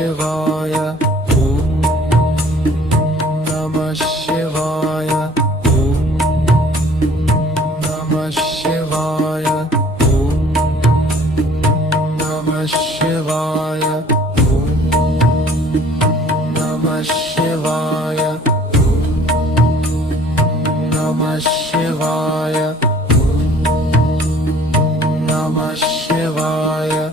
શિવાય ઓમ નમઃ શિવાય ઓમ નમઃ શિવાય ઓમ નમઃ શિવાય ઓમ નમઃ શિવાય નમઃ શિવાય નમઃ શિવાય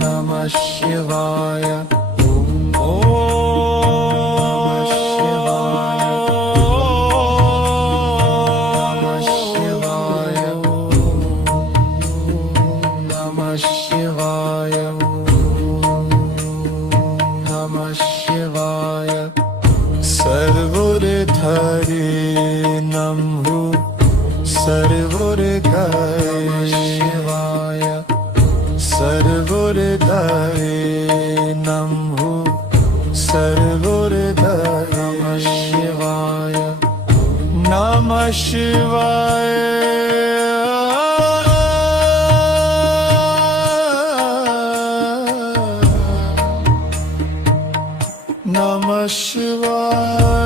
નમઃ શિવાય सर्वोरधारे नमो सर्वोरगाय शिवाय सर्वोरधारे नमो सर्वोरधाय शिवाय नमः शिवाय नमः शिवाय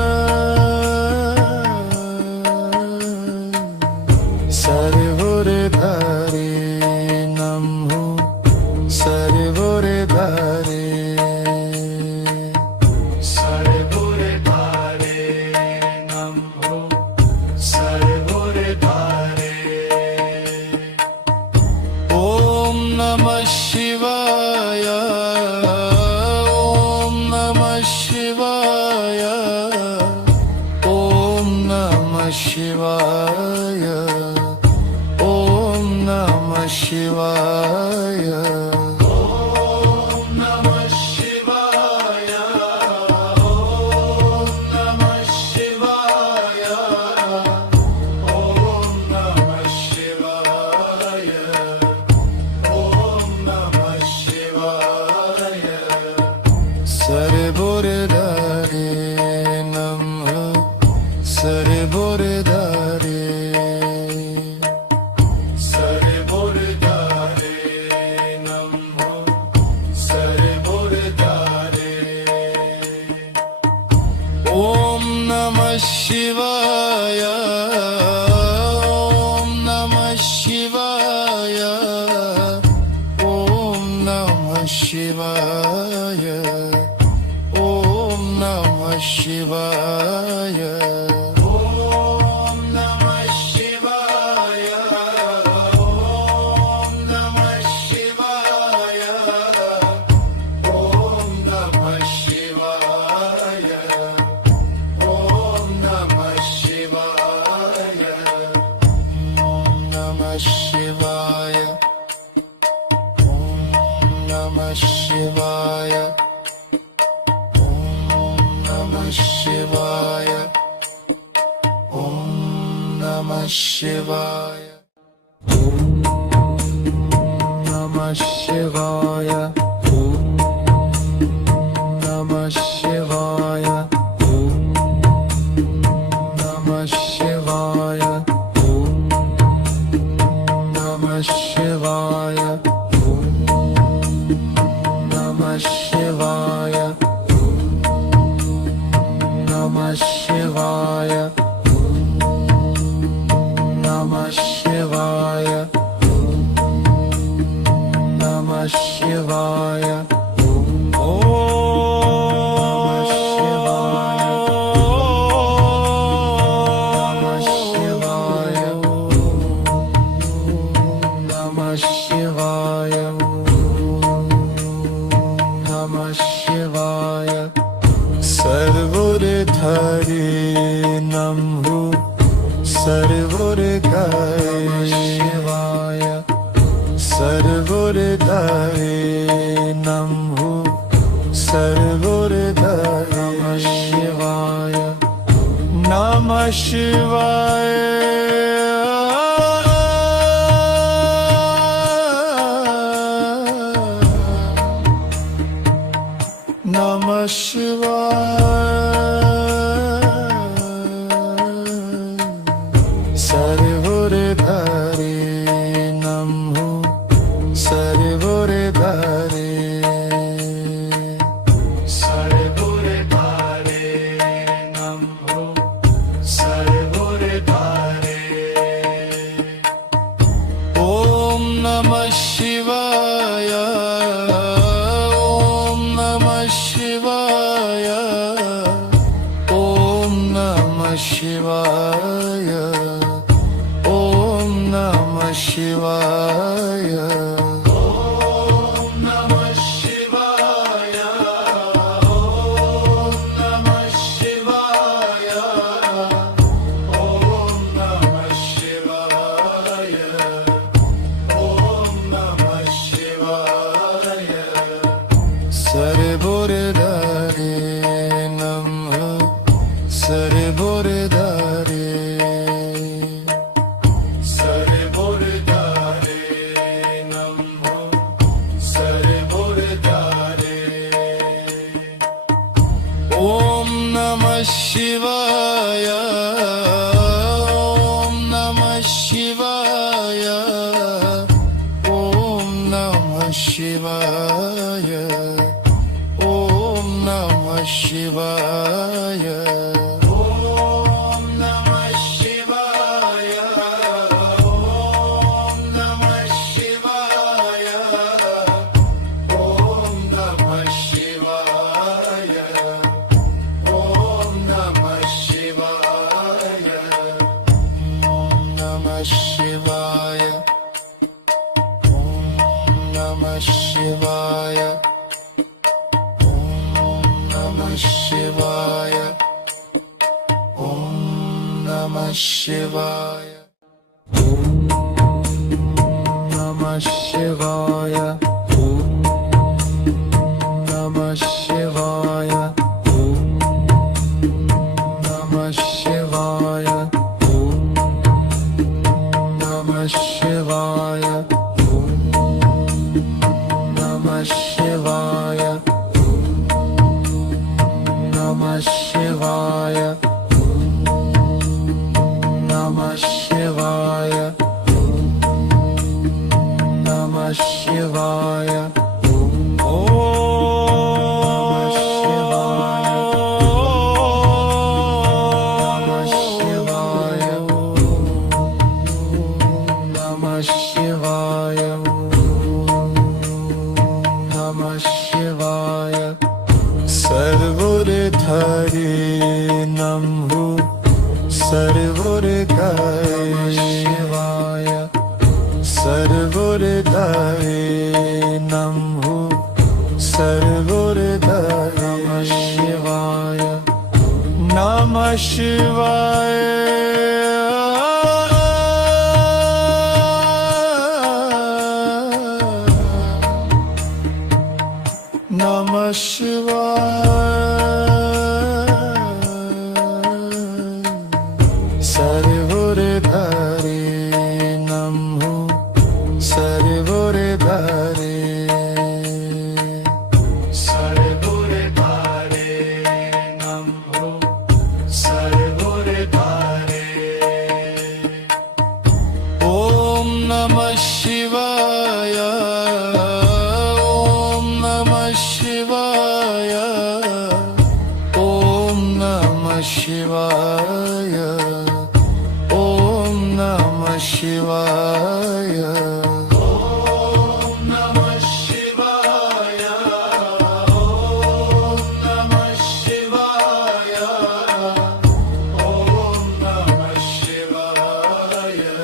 सर्वोरधारे नमो सर्वोरधारे सर्वोरधारे नमो सर्वोरधारे ॐ नमः शिवाय ॐ नमः शिवाय ॐ नमः शिवाय ॐ नमः शिवाय ॐ नमः शिवाय ॐ नमः शिवाय ॐ नमः शिवाय ॐ नमः शिवाय सर्वोरधारे नमः सर्वोरधारे सर्वोरधारे नमो सर्वोरधारे ॐ नमः शिवाय ॐ नमः शिवाय ॐ नमः शिवाय ॐ नमः शिवाय ॐ नमः शिवाय ॐ नमः शिवाय ॐ नमः शिवाय ॐ नमः शिवाय नमः शिवाय नमः शिवाय नमः शिवाय नमः शिवाय नमः शिवाय नमः शिवाय नमः शिवाय नमः शिवाय नमः शिवाय नमः शिवाय नमः शिवाय नमः शिवाय नमः शिवाय नमः शिवाय सर्वोरधारे नमो सर्वोरगाय शिवाय सर्वोरधारे नमो सर्वोरधाय शिवाय नमः शिवाय नमः शिवाय सर्वोरधारे नमो सर्वोरधारे Namah Shivaya. Om Namah Shivaya. Om Namah Shivaya. Om Namah Shivaya. Om Namah Shivaya. Om Namah Shivaya. Om Namah Shivaya. Om Namah Shivaya. Sarvurdhare Namah. Sarvurdhare. Sarvurdhare Namah. Sarvurdhare. Om Namah Shivaya. Om Namah Shivaya. Om Namah Shivaya. Om Namah Shivaya. Om Namah Shivaya. Om Namah Shivaya. Om Namah Shivaya. Om Namah Shivaya. Om Namah Shivaya. Om Namah Shivaya. Om Namah Shivaya. Om Namah Shivaya. Om Namah Shivaya. Om Namah Shivaya. Om Namah Shivaya. Om Namah Shivaya. Om Namah Shivaya. Namah Shivaya. Namah Shivaya. Namah Shivaya. Namah Shivaya. Namah Shivaya. Sarvurdhare Namah. Sarvurdhare Shivaya. Sarvurdhare Namah. Sarvurdhare Namah Shivaya. Namah Shivaya. Namah Shivaya. Sarvurdhare Namah. Sarvurdhare. Sarvurdhare Namah. Sarvurdhare. Om Namah Shivaya. Om Namah Shivaya. Om Namah Shivaya. Om Namah Shivaya. Om Namah Shivaya. Om Namah Shivaya. Om Namah Shivaya.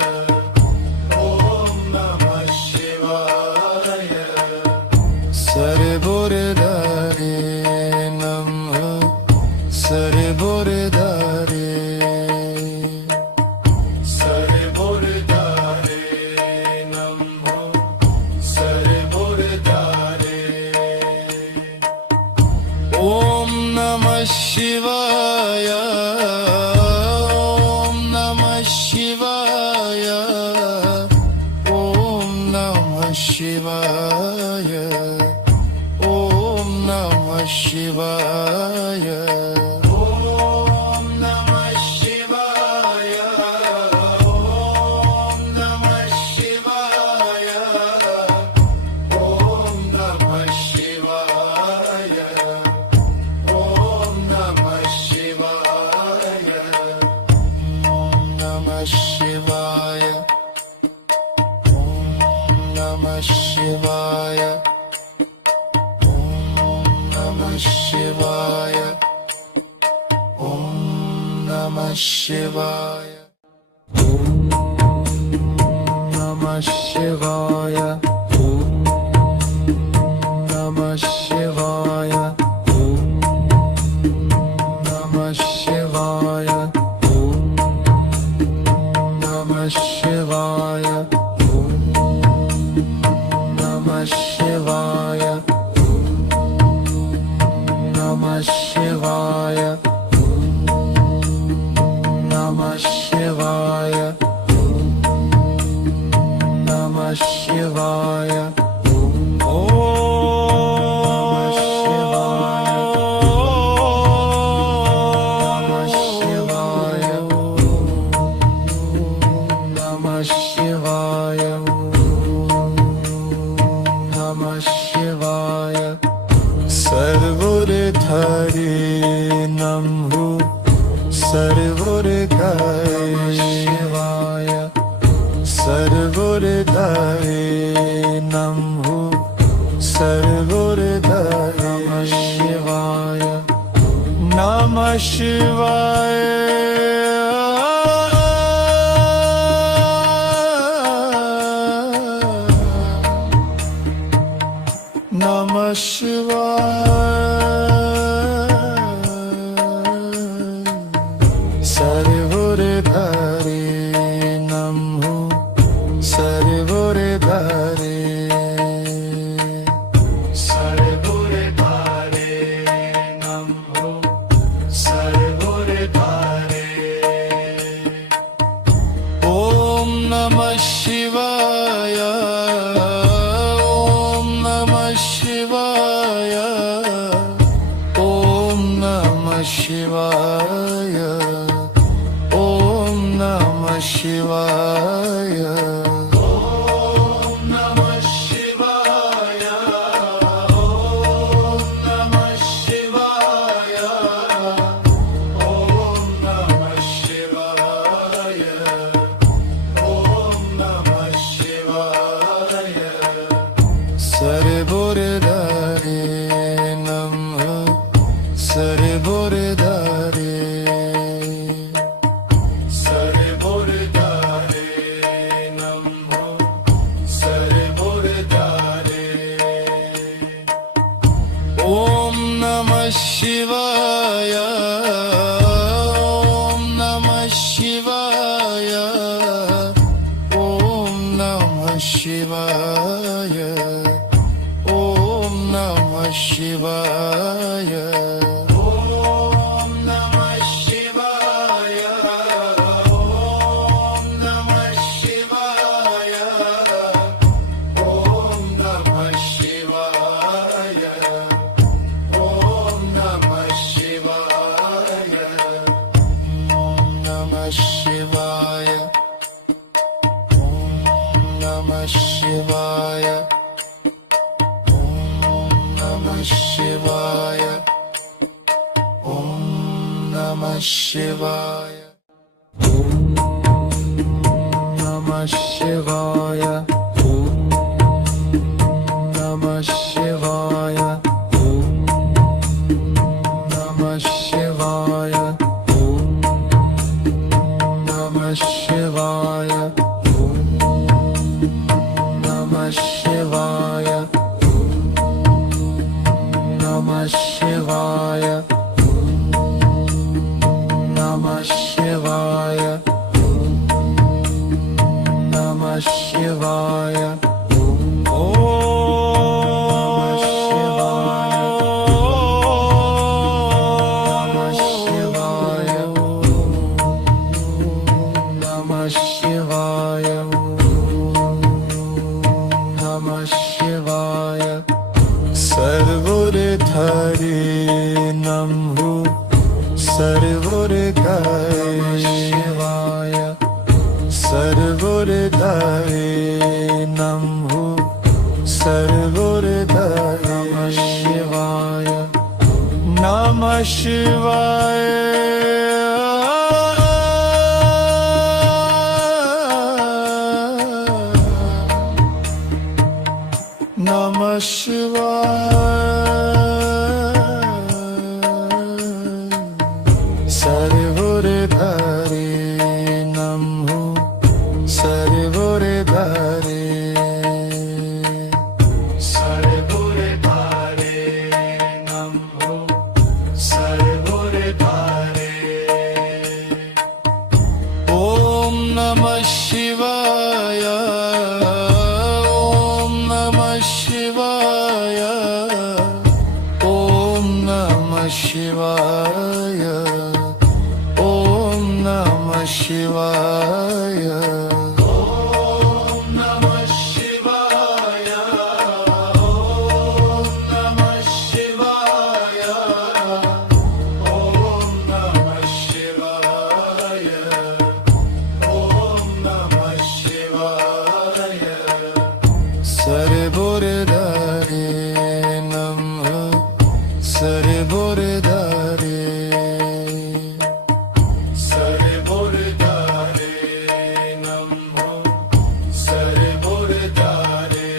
Om Namah Shivaya. Sarvurdhare Namah. Sarvurdhare. Sarvurdhare Namah. Sarvurdhare. Om Namah Shivaya. Om Namah Shivaya. Om Namah Shivaya. Om Namah Shivaya. Om Namah Shivaya. Om Namah Shivaya. Om Namah Shivaya. Om Namah Shivaya. Om Namah Shivaya. Om Namah Shivaya. Om Namah Shivaya. Om Namah Shivaya. Om Namah Shivaya. Om Namah Shivaya. Om Namah Shivaya. Om Namah Shivaya. Om Namah Shivaya. Namah Shivaya. Namah Shivaya. Namah Shivaya. Om Namah Shivaya. Namah Shivaya. Namah Shivaya. Sarvurdhari Namhu Sarvurdhari Shivaya. Sarvurdhari Namhu Sarvurdhari Shivaya. Namah Shivaya. Namah Shivaya. Sarvurdhari Namhu Sarvurdhari. Sarvurdhari Namhu Sarvurdhari. Om Namah Shivaya. Om Namah Shivaya. Om Namah Shivaya. Om Namah Shivaya. Om Namah Shivaya. Om Namah Shivaya. Om Namah Shivaya. Om Namah Shivaya. Sarvurdhari Namah Sarvurdhari. Sarvurdhari Namah Sarvurdhari. Om Namah Shivaya. Om Namah Shivaya. Om Namah Shivaya. Om Namah Shivaya. Om Namah Shivaya. Om Namah Shivaya. Om Namah Shivaya. Om Namah Shivaya. Om Namah Shivaya. Om Namah Shivaya. Om Namah Shivaya. Om Namah Shivaya. Om Namah Shivaya. Om Namah Shivaya. Om Namah Shivaya. Om Namah Shivaya. Om Namah Shivaya. Namah Shivaya. Namah Shivaya. Namah Shivaya. Namah Shivaya. Namah Shivaya. Sarvurdhari Namhu Sarvurdhari Shivaya. Sarvurdhari Namhu Sarvurdhari Shivaya. Namah Shivaya. Namah Shivaya Sarvore Dhare Namho Sarvore Dhare Sarvore Dhare Namho Sarvore Dhare Om Namah Shivaya Om Namah Shivaya Om Namah Shivaya Om Namah Shivaya Om Namah Shivaya Om Namah Shivaya Om Namah Shivaya Om Namah Shivaya Sarvore Dhare Namah Sarvore Dhare Sarvore Dhare Namah Sarvore Dhare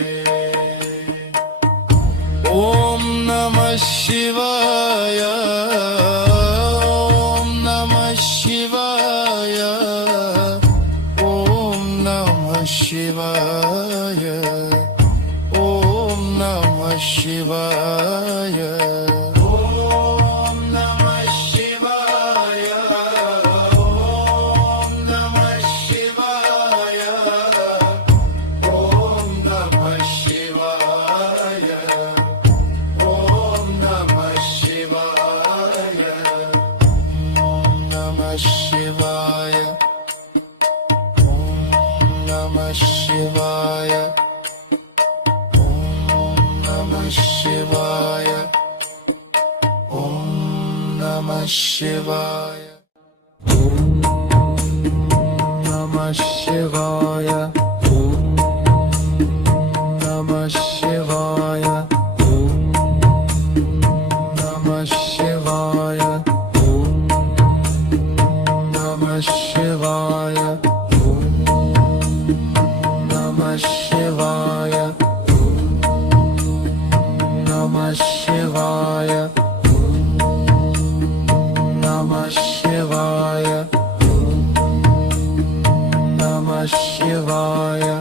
Om Namah Shivaya Om Namah Shivaya Om Namah Shivaya Om Namah Shivaya Om Namah Shivaya Om Namah Shivaya Om Namah Shivaya Om Namah Shivaya Om Namah Shivaya Om Namah Shivaya Om Namah Shivaya Om Namah Shivaya Om Namah Shivaya Om Namah Shivaya Om Namah Shivaya Om Namah Shivaya Om Namah Shivaya Namah Shivaya Namah Shivaya Namah Shivaya Namah Shivaya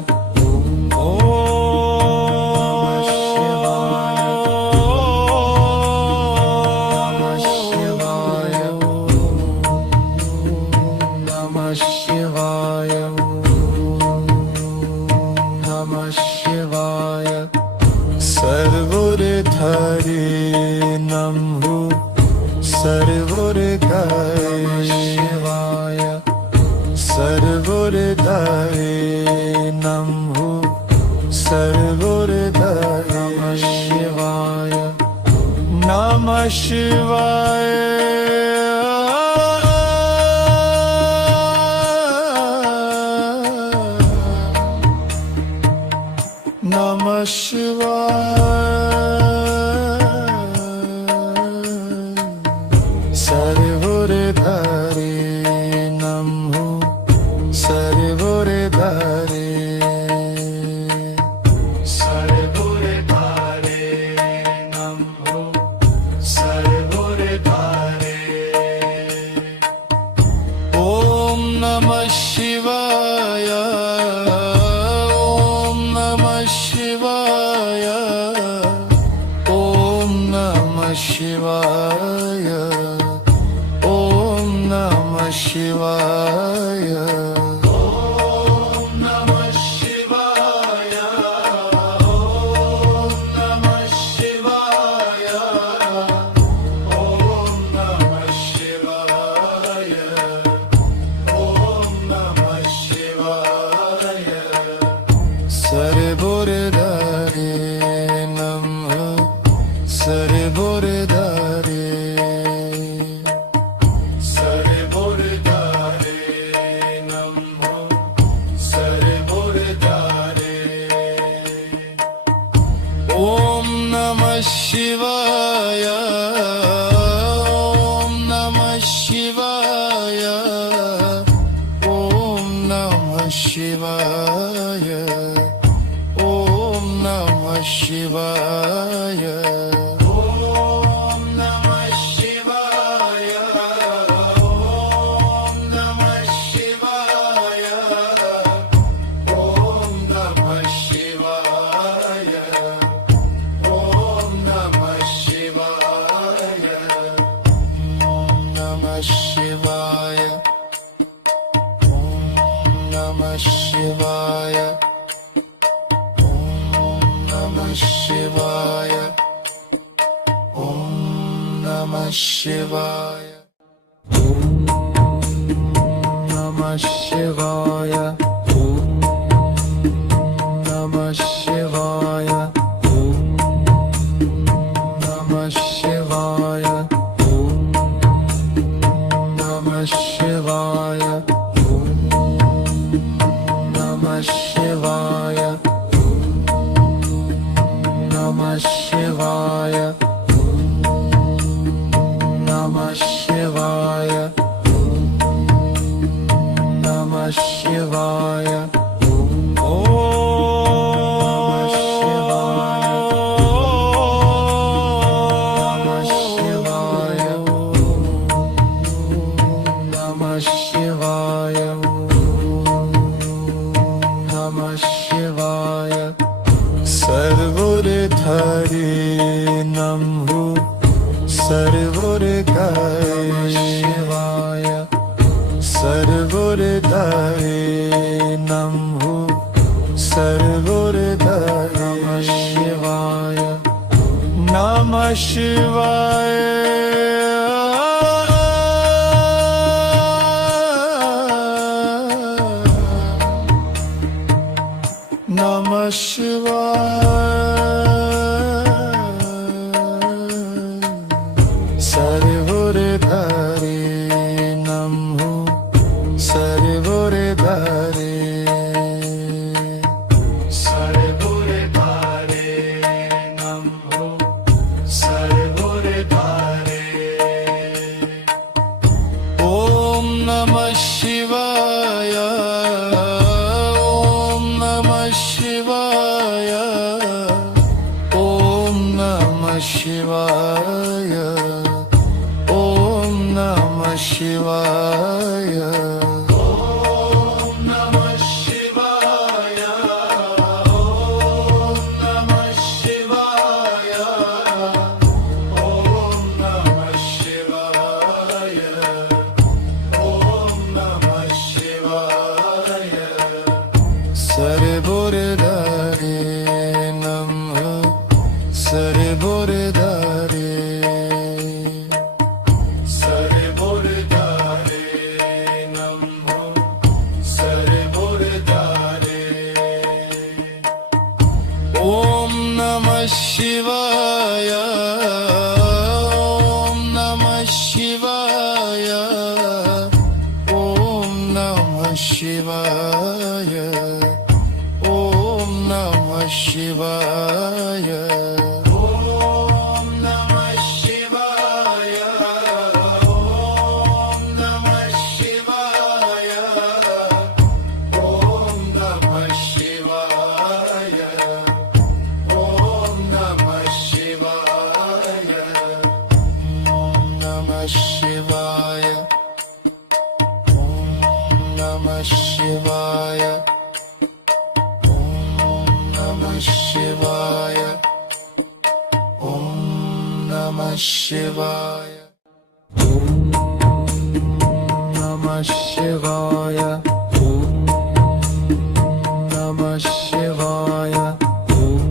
Namah Shivaya Sarvore Dhare Namho Sarvore Dhare Shivaya Sarvore Dhare Namho Sarvore Dhare Namah Shivaya Namah Shivaya Namah Shivaya Sarvore Dhare Namho Sarvore Dhare Sarvore Dhare Namho Sarvore Dhare Om Namah Shivaya Om Namah Shivaya Om Namah Shivaya Om Namah Shivaya Om Namah Shivaya Om Namah Shivaya Om Namah Shivaya Om Namah Shivaya Sarvore Dhare Namah Sarvore Dhare Sarvore Dhare Namah Sarvore Dhare Om Namah Shivaya Om Namah Shivaya Om Namah Shivaya Om Namah Shivaya. Om Namah Shivaya. Om Namah Shivaya. Om Namah Shivaya. Om Namah Shivaya. Om Namah Shivaya. Om Namah Shivaya. Shivaya. Om Namah Shivaya. Om Namah Shivaya. Om Namah Shivaya. Om Namah Shivaya. Om Namah Shivaya. Om Namah Shivaya. Namah Shivaya. Namah Shivaya. Namah Shivaya. Namah Shivaya. Namah Shivaya. Sarvurdhari Namhu Sarvurdhari Shivaya. Sarvurdhari Namhu Sarvurdhari Shivaya. Namah Shivaya. Namah Shivaya. Sarvurdhari Namhu Sarvurdhari. Sarvurdhari Namhu Sarvurdhari. Om Namah Shivaya. Om Namah Shivaya. Om Namah Shivaya. Om Namah Shivaya. Om Namah Shivaya. Om Namah Shivaya. Om Namah Shivaya. Om Namah Shivaya. Sarvurdhari Namah Sarvurdhari. Sarvurdhari Namah Sarvurdhari. Om Namah Shivaya. Om Namah Shivaya. Om Namah Shivaya. Om Namah Shivaya. Om Namah Shivaya. Om Namah Shivaya. Om Namah Shivaya. Om Namah Shivaya. Om Namah Shivaya. Om Namah Shivaya. Namah Shivaya. Om Namah Shivaya. Om Namah Shivaya. Om Namah Shivaya. Om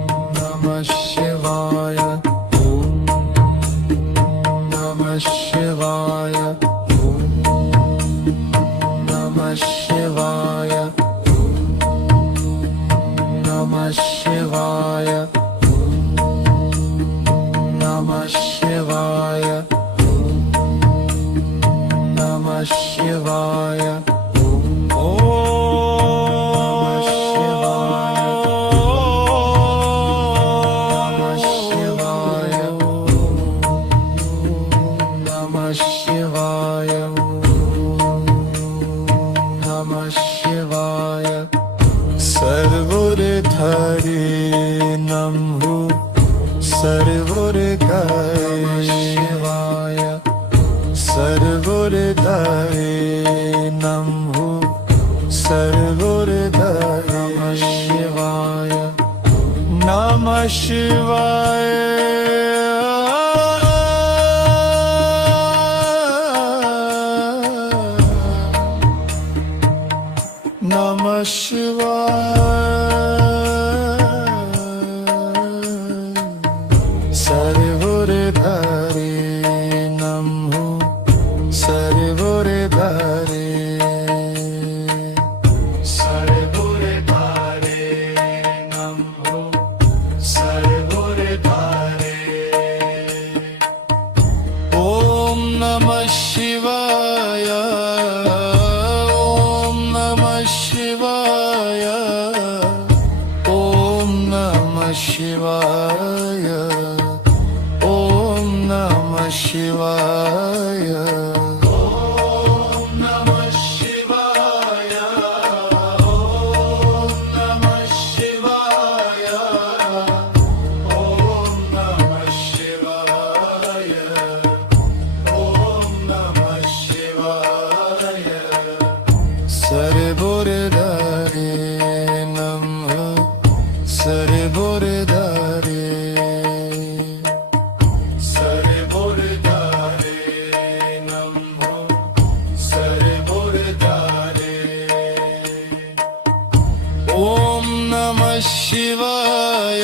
Namah Shivaya. Om Namah Shivaya. Om Namah Shivaya. Namah Shivaya. Namah Shivaya. Namah Shivaya. Namah Shivaya. Namah Shivaya. Sarvurdhari धरे नमो सर्वोदय शिवाय सर्वोदय नमो सर्वोदय शिवाय नमः शिवाय नमः शिवाय सर्वोदय नमो सर्वोदय शिवाय ॐ नमः शिवाय ॐ नमः शिवाय ॐ नमः शिवाय ॐ नमः शिवाय ॐ नमः शिवाय ॐ नमः शिवाय सर्वोदय नमः सर्वोदय सर्वोदय नमः सर्वोदय ॐ नमः शिवाय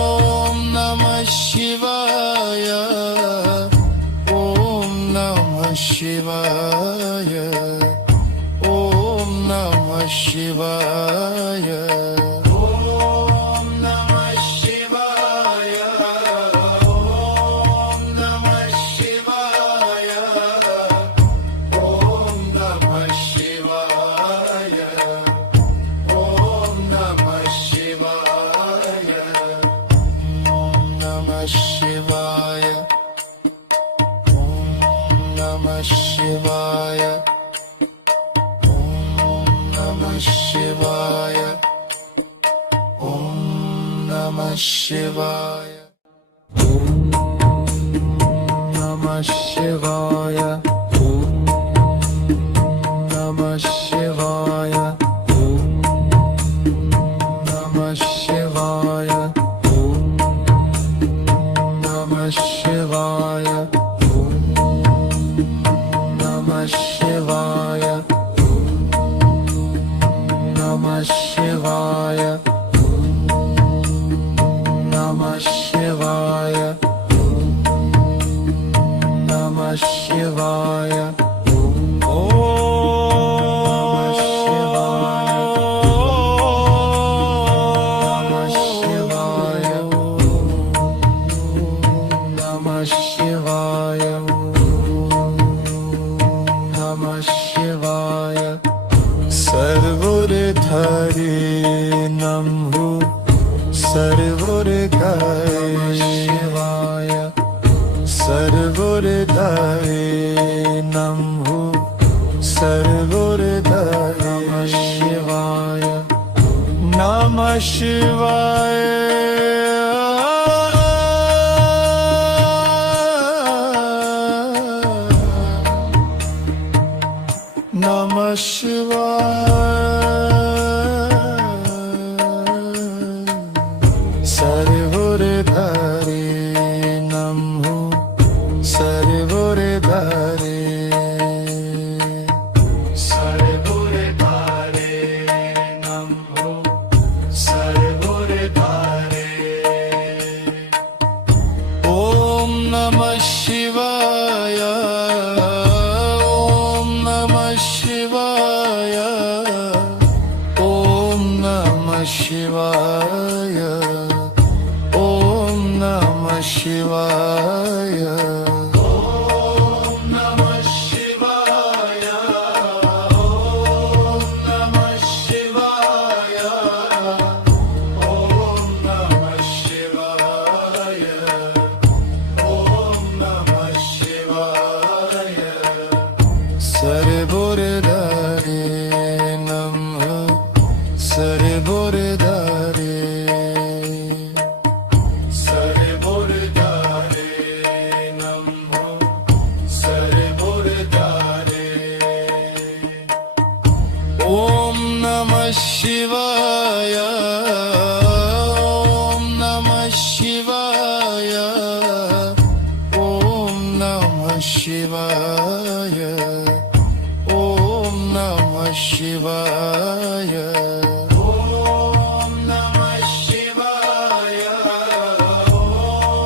ॐ नमः शिवाय ॐ नमः शिवाय ॐ नमः शिवाय ॐ नमः शिवाय ॐ नमः शिवाय ॐ नमः शिवाय ॐ नमः शिवाय नमः शिवाय नमः शिवाय नमः शिवाय ॐ नमः शिवाय नमः शिवाय नमः शिवाय नमः शिवाय नमः शिवाय नमः शिवाय नमः शिवाय नमः शिवाय नमः शिवाय नमः शिवाय नमः शिवाय सर्वोदय नमो सर्वोदय शिवाय सर्वोदय नमो सर्वोदय शिवाय नमः शिवाय नमः शिवाय सर्वोदय नमो सर्वोदय नमो सर्वोदय ॐ नमः शिवाय ॐ नमः शिवाय ॐ नमः शिवाय ॐ नमः शिवाय ॐ नमः शिवाय ॐ नमः शिवाय ॐ नमः शिवाय ॐ नमः शिवाय सर्वोदय नमः Sarı bordare Sarı bordare Namo Sarı bordare Om Namah Shivaya Om Namah Shivaya Om Namah Shivaya Om Namah Shivaya Om Namah Shivaya Om Namah Shivaya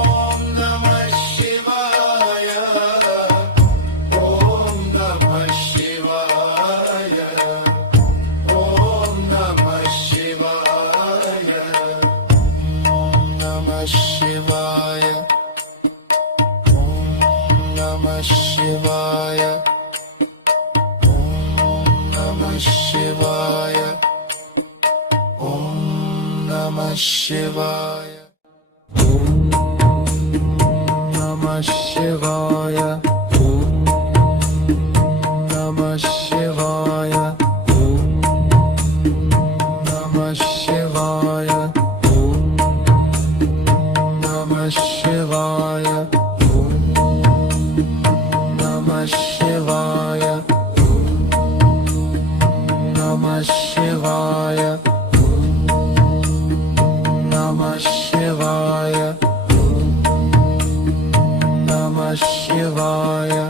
Om Namah Shivaya Om Namah Shivaya Om Namah Shivaya Om Namah Shivaya Namah Shivaya Om Namah Shivaya Om Namah Shivaya Om Namah Shivaya Om Namah Shivaya Om Namah Shivaya Om Namah Shivaya Namah Shivaya Namah Shivaya Namah Shivaya Namah Shivaya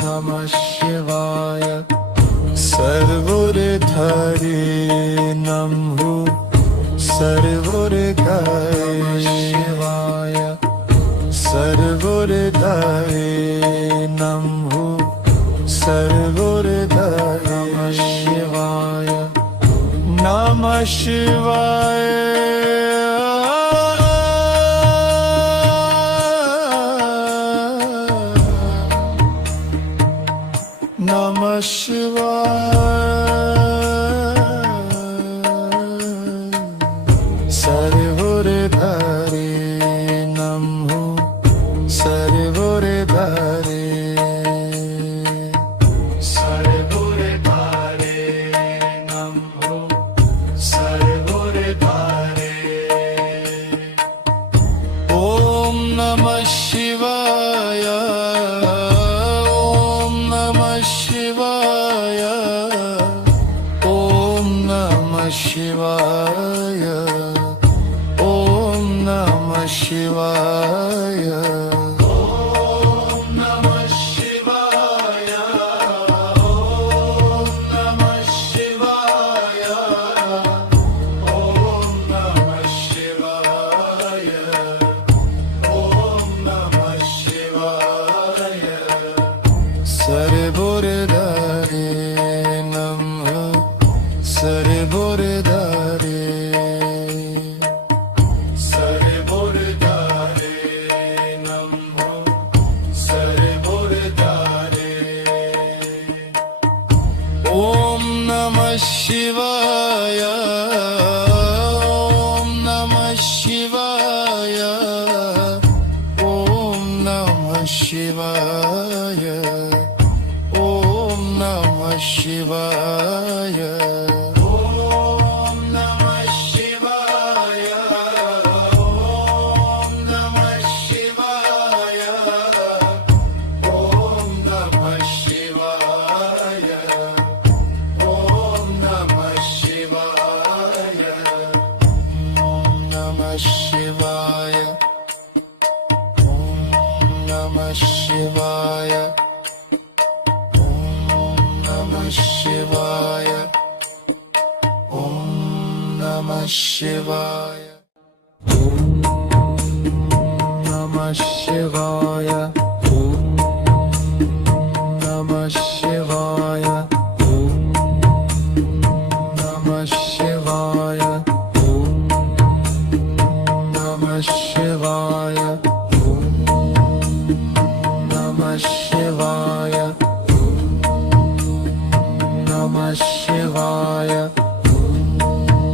Namah Shivaya Sarvurdhari Namhu Sarvurdhari Shivaya Sarvurdhari Namhu Sarvurdhari Shivaya Namah Shivaya Namah Shivaya Sarvurdhari Namhu Sarvurdhari Sarvurdhari Namhu Sarvurdhari Om Namah Shivaya Om Namah Shivaya Om Namah Shivaya Om Namah Shivaya Om Namah Shivaya Om Namah Shivaya Om Namah Shivaya Om Namah Shivaya Sarvurdhari Namah Sarvurdhari Sarvurdhari Namah Sarvurdhari Om Namah Shivaya Om Namah Shivaya Om Namah Shivaya Om Namah Shivaya Om Namah Shivaya Om Namah Shivaya Om Namah Shivaya Om Namah Shivaya Om Namah Shivaya Om Namah Shivaya Shivaya Om Namah Shivaya Om Namah Shivaya Om Namah Shivaya Om Namah Shivaya Om Namah Shivaya Om Namah Shivaya Namah Shivaya Om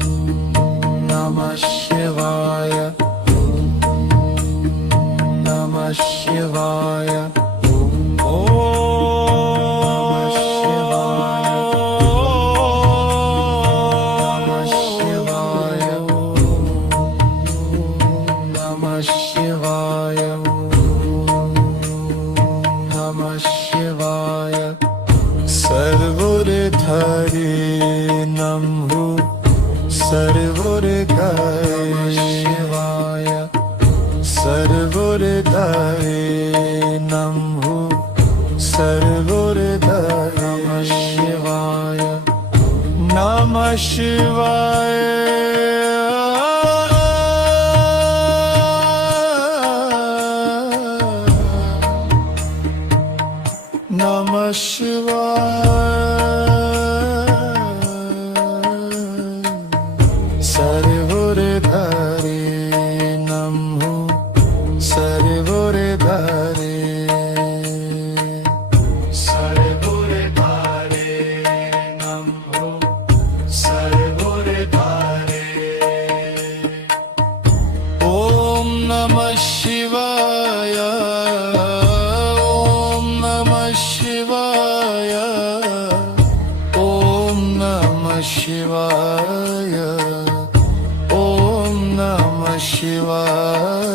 Sarvodaya शिवाय सर्वोदय नमो सर्वोदय शिवाय नमः शिवाय नमः शिवाय सर्वोदय नमो सर्वोदय शिवाय ॐ नमः शिवाय ॐ नमः शिवाय ॐ नमः शिवाय ॐ नमः शिवाय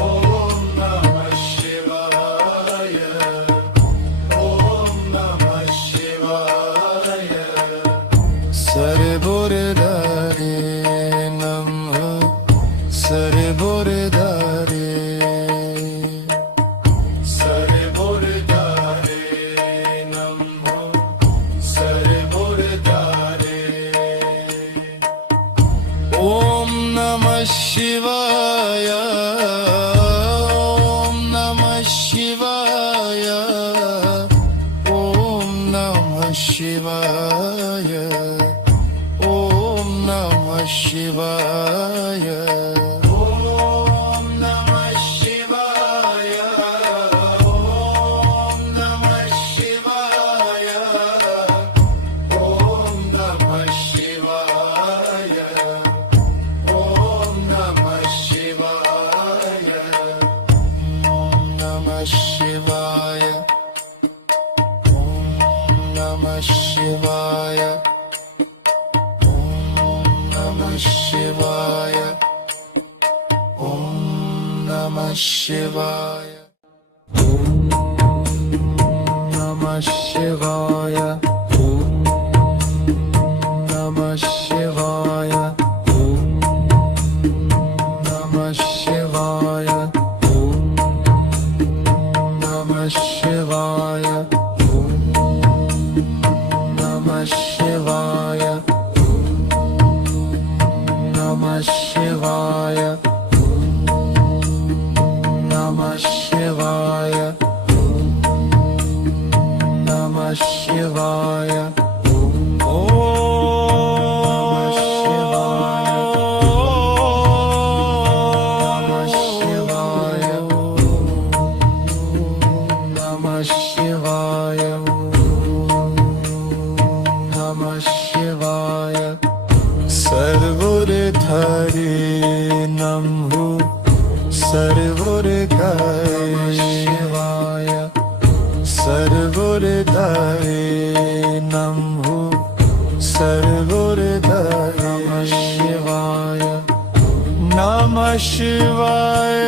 ॐ नमः शिवाय ॐ नमः शिवाय सर्वोदय नमः सर्वोदय सर्वोदय नमः सर्वोदय ॐ नमः शिवाय ॐ नमः शिवाय ॐ नमः शिवाय ॐ नमः शिवाय ॐ नमः शिवाय ॐ नमः शिवाय ॐ नमः शिवाय ॐ नमः शिवाय ॐ नमः शिवाय नमः शिवाय नमः शिवाय ॐ नमः शिवाय नमः शिवाय नमः शिवाय नमः शिवाय नमः शिवाय नमः शिवाय नमः शिवाय नमः शिवाय नमः शिवाय नमः शिवाय नमः शिवाय सर्वोदय नमो सर्वोदय शिवाय सर्वोदय नमो सर्वोदय शिवाय नमः शिवाय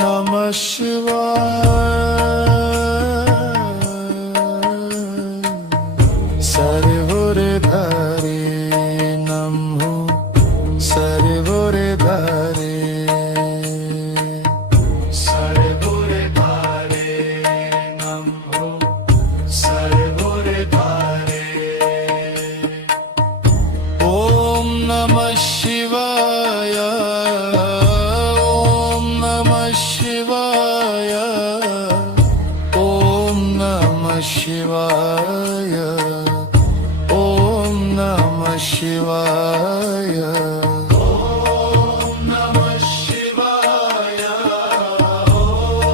नमः शिवाय सर्वोदय नमो सर्वोदय सर्वोदय नमो सर्वोदय ॐ नमः शिवाय ॐ नमः शिवाय ॐ नमः शिवाय ॐ नमः शिवाय ॐ नमः शिवाय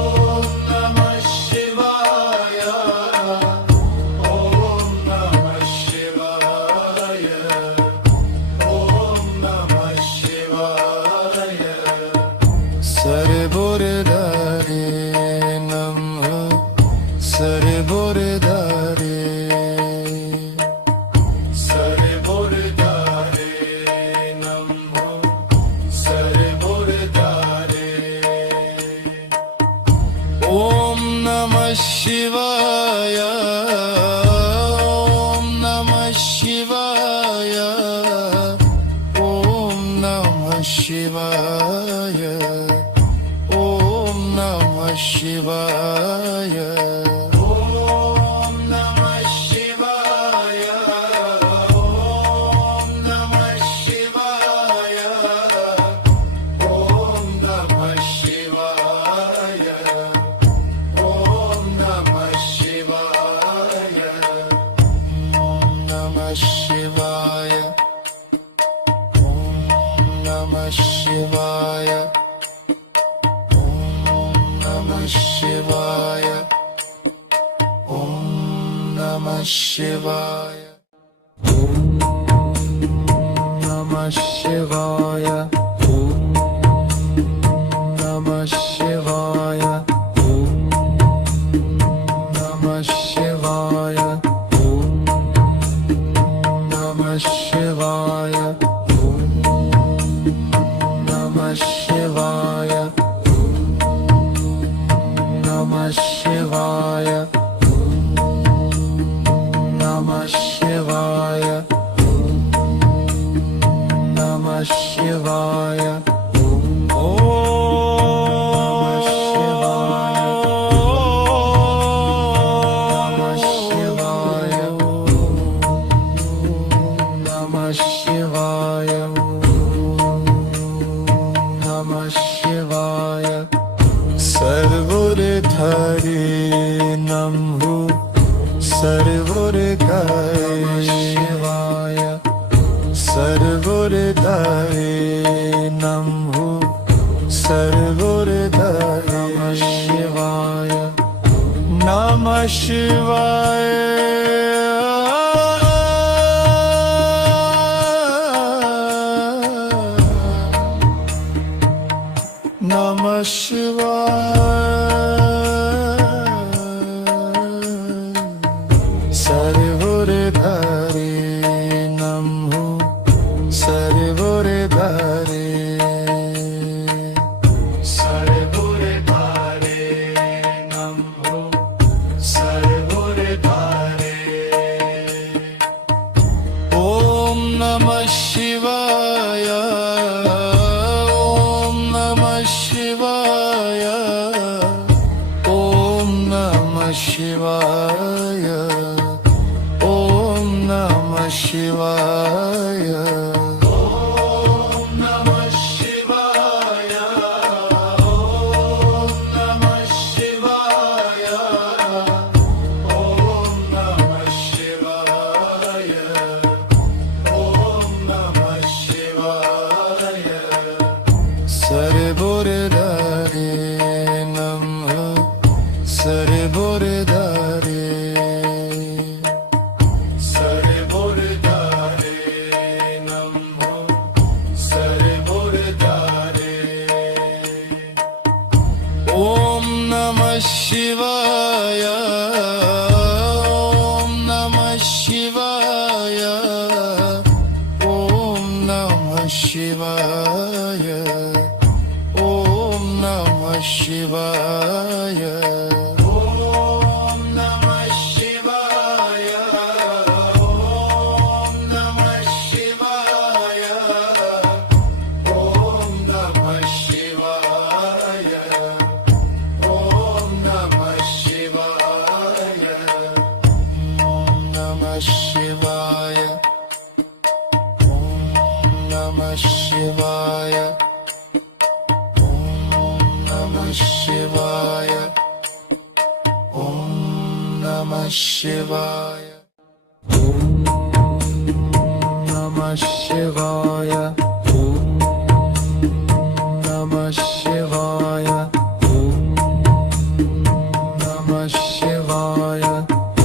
ॐ नमः शिवाय ॐ नमः शिवाय ॐ नमः शिवाय सर्वोदय नमः Sarvodaya Om Namah Shivaya. Om Namah Shivaya. Om Namah Shivaya. Om Namah Shivaya. Om Namah Shivaya. Om Namah Shivaya. Namah Shivaya. Om Namah Shivaya. Namah Shivaya. Om Namah Shivaya. Om Namah Shivaya. Om Namah Shivaya. Om Namah Shivaya. Om Namah Shivaya. Om Namah Shivaya. Namah Shivaya. Namah Shivaya. Namah Shivaya. Namah Shivaya. Namah Shivaya. Sarvadhari Namhu Sarvadhari Shivaya. Sarvadhari Namhu Sarvadhari Shivaya. Namah Shivaya. Namah Shivaya. Sarvadhari Namhu Sarvadhari. Sarvadhari Namhu Sarvadhari. Om Namah Shivaya. Om Namah Shivaya. Om Namah Shivaya. Om Namah Shivaya. Om Namah Shivaya. Om Namah Shivaya. Om Namah Shivaya. Om Namah Shivaya. Sarvadhari Namah Sarvadhari. Sarvadhari Namah Sarvadhari. Om Namah Shivaya. Om Namah Shivaya. Om Namah Shivaya. Om Namah Shivaya. Om Namah Shivaya. Om Namah Shivaya. Om Namah Shivaya. Om Namah Shivaya. Om Namah Shivaya. Om Namah Shivaya. Om Namah Shivaya. Om Namah Shivaya. Om Namah Shivaya. Om Namah Shivaya. Om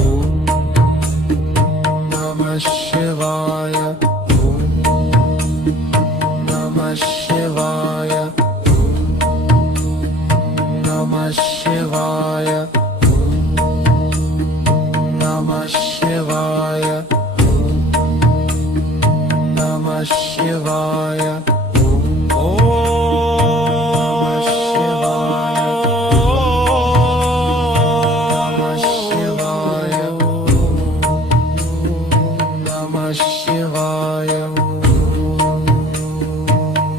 Namah Shivaya. Om Namah Shivaya. Om Namah Shivaya. Namah Shivaya. Namah Shivaya. Namah Shivaya. Namah Shivaya. Shivaya.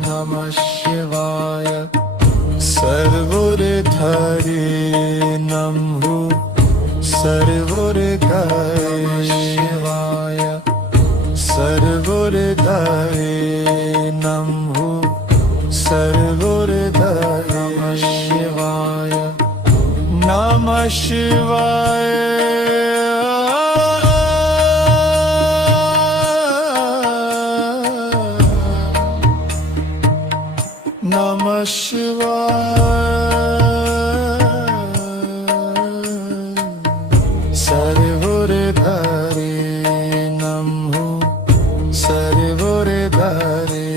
Namah Shivaya. Sarvurdhari Namhu Sarvurdhari Shivaya. Sarvurdhari Namhu Sarvurdhari Namah Shivaya. Namah Shivaya. Namah Shivaya. Sarvurdhari Namhu Sarvurdhari.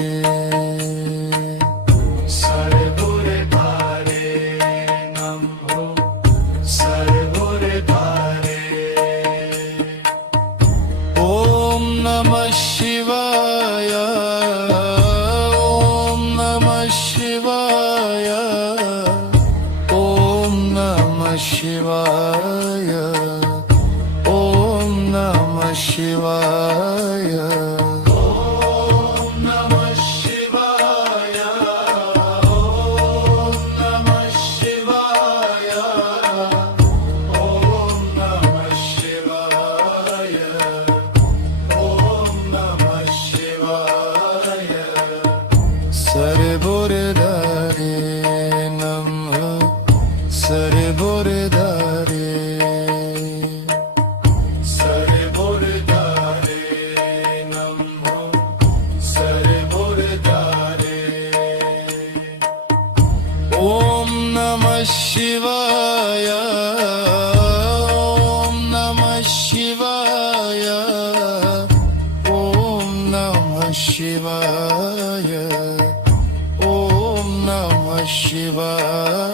Sarvurdhari Namhu Sarvurdhari. Om Namah Shivaya. Om Namah Shivaya. Om Namah Shivaya. Om Namah Shivaya. Om Namah Shivaya. Om Namah Shivaya. Om Namah Shivaya. Om Namah Shivaya. Sarvurdhari Namah Sarvurdhari. Sarvurdhari Namah Sarvurdhari. Om Namah Shivaya. Om Namah Shivaya. Om Namah Shivaya. Om Namah Shivaya. Om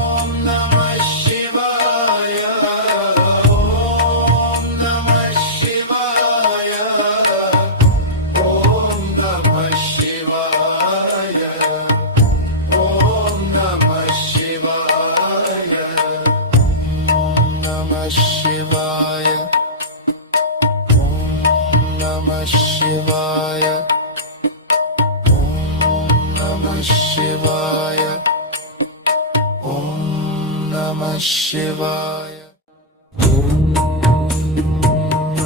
Namah Shivaya. Om Namah Shivaya. Om Namah Shivaya. Om Namah Shivaya. Om Namah Shivaya. Om Namah Shivaya. Om Namah Shivaya. Om Namah Shivaya. Om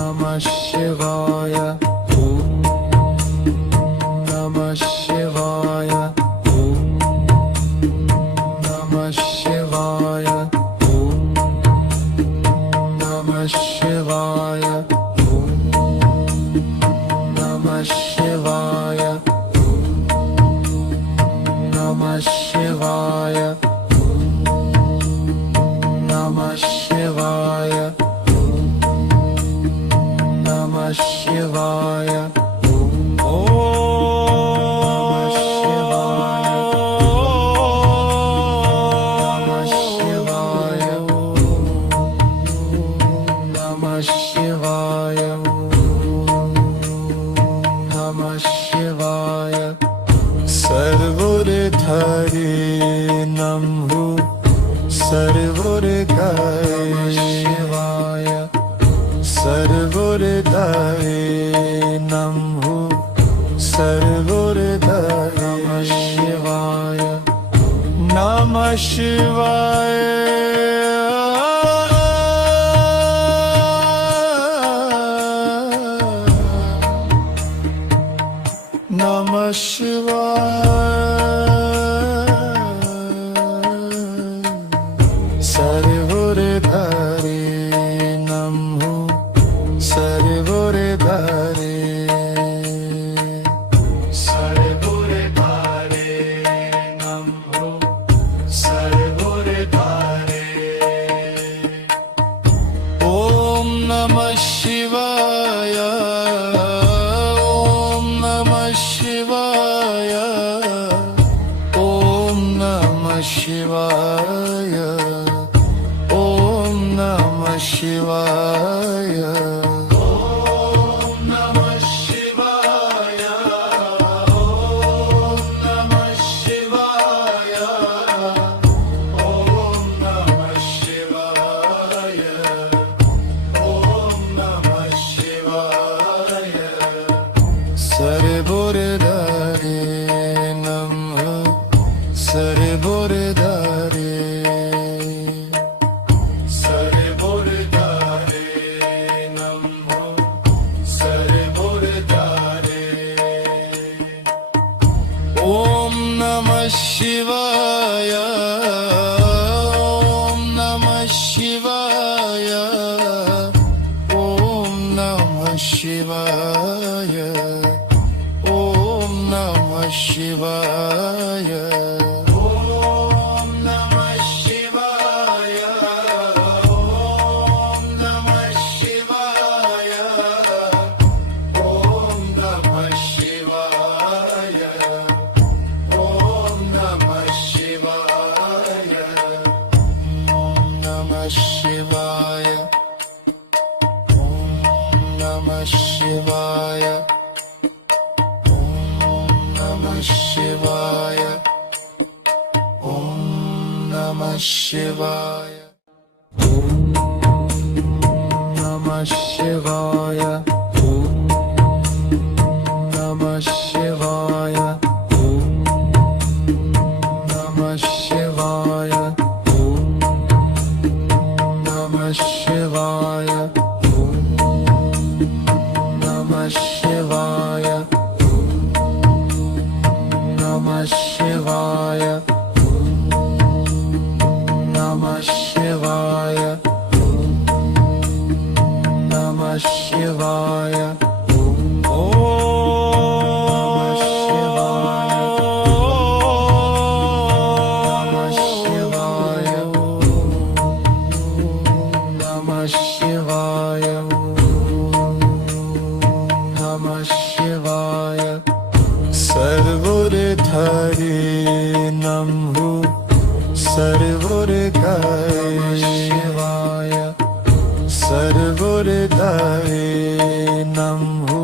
Namah Shivaya. Om Namah Shivaya. Om Namah Shivaya. Om Namah Shivaya. Om Namah Shivaya. Namah Shivaya. Namah Shivaya. Namah Shivaya. Om Namah Shivaya. Namah Shivaya. Namah Shivaya. Namah Shivaya. Sarvurdhari Namhu Sarvurdhari Shivaya. Sarvurdhari Namhu Sarvurdhari Namah Shivaya. Namah Shivaya. Namah Shivaya. Sarvurdhari Namhu Sarvurdhari. Sarvurdhari Namhu Sarvurdhari. Om Namah Shivaya. Om Namah Shivaya. Om Namah Shivaya. Om Namah Shivaya. Om Namah Shivaya. Om Namah Shivaya. Om Namah Shivaya. Om Namah Shivaya. सर्वोरधारे ॐ नमः शिवाय ॐ नमः शिवाय ॐ नमः शिवाय ॐ नमः शिवाय ॐ नमः शिवाय ॐ नमः शिवाय ॐ नमः शिवाय ॐ नमः शिवाय नमः शिवाय नमः शिवाय नमः शिवाय नमः शिवाय नमः शिवाय नमः शिवाय नमः शिवाय नमः शिवाय नमः शिवाय नमः शिवाय नमः शिवाय नमः शिवाय नमः शिवाय नमः शिवाय सर्वोरधारे नमो सर्वोरधारे शिवाय सर्वोरधारे नमो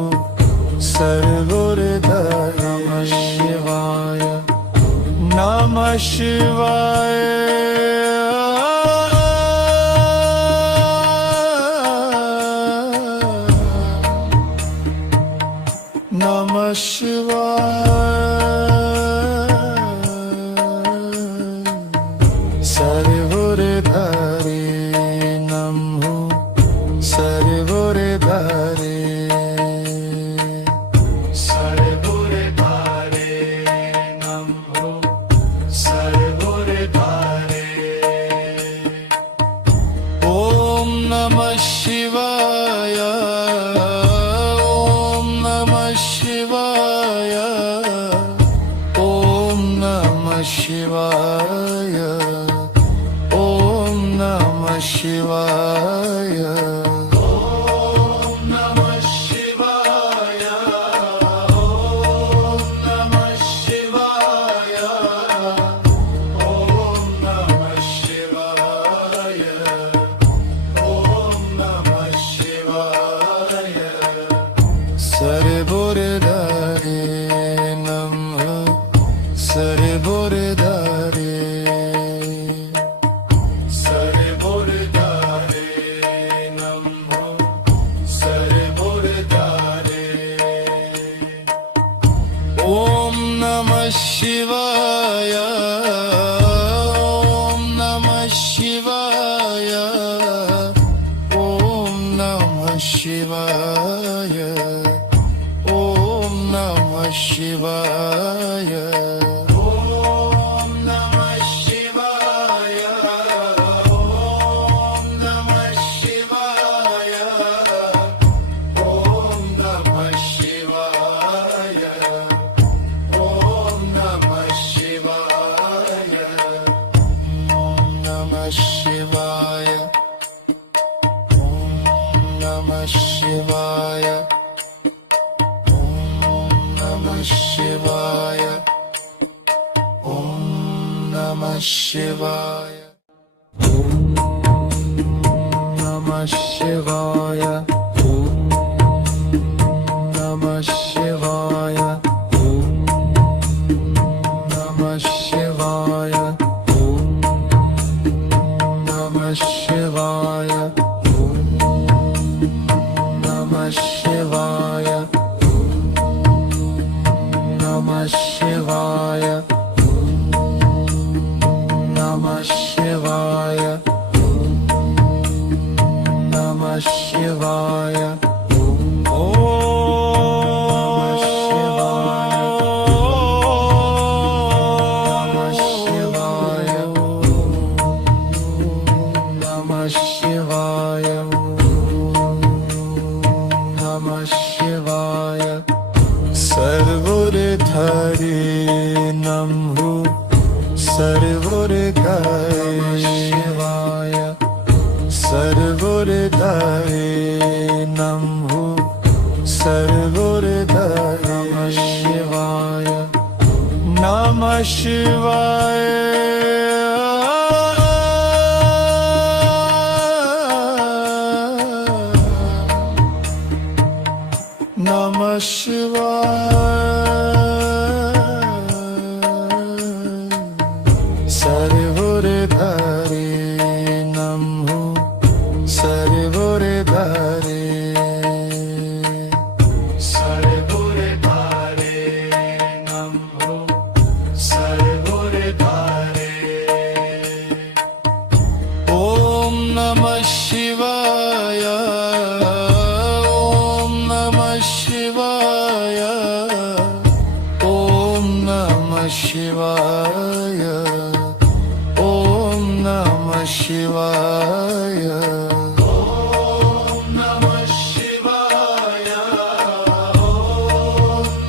सर्वोरधारे नमः शिवाय नमः शिवाय नमः शिवाय सर्वोरधारे नमो सर्वोरधारे सर्वोरधारे नमो सर्वोरधारे ॐ नमः शिवाय ॐ नमः शिवाय ॐ नमः शिवाय ॐ नमः शिवाय ॐ नमः शिवाय ॐ नमः शिवाय ॐ नमः शिवाय ॐ नमः शिवाय सर्वोरधारे नमः सर्वोरधारे सर्वोरधारे नमः सर्वोरधारे ॐ नमः शिवाय ॐ नमः शिवाय ॐ नमः शिवाय ॐ नमः शिवाय ॐ नमः शिवाय ॐ नमः शिवाय ॐ नमः शिवाय ॐ नमः शिवाय नमः शिवाय नमः शिवाय नमः शिवाय नमः शिवाय नमः शिवाय नमः शिवाय नमः शिवाय नमः शिवाय नमः शिवाय नमः शिवाय नमः शिवाय नमः शिवाय Namah Shivaya. सर्वोरधारे नमो सर्वोरगाय Shivaya. सर्वोरधारे नमो सर्वोरधाय Namah Shivaya. नमः शिवाय नमः शिवाय सर्वोरधारे नमो सर्वोरधारे सर्वोरधारे नमो सर्वोरधारे ॐ नमः शिवाय ॐ नमः शिवाय ॐ नमः शिवाय ॐ नमः शिवाय ॐ नमः शिवाय ॐ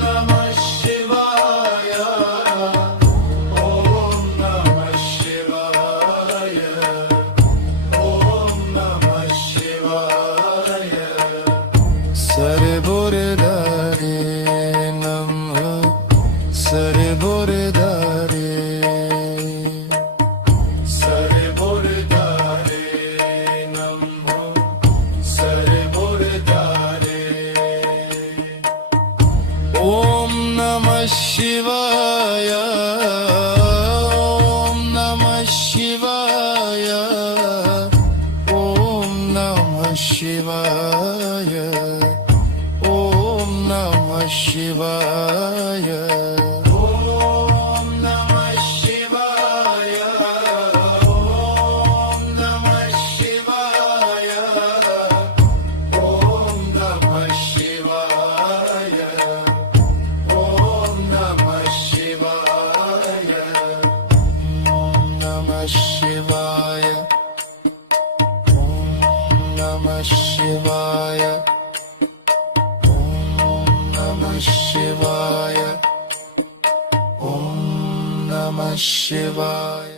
नमः शिवाय ॐ नमः शिवाय ॐ नमः शिवाय सर्वोरधारे नमः सर्वोरधारे सर्वोरधारे नमः सर्वोरधारे ॐ नमः शिवाय ॐ नमः शिवाय ॐ नमः शिवाय ॐ नमः शिवाय ॐ नमः शिवाय ॐ नमः शिवाय ॐ नमः शिवाय ॐ नमः शिवाय नमः शिवाय नमः शिवाय नमः शिवाय ॐ नमः शिवाय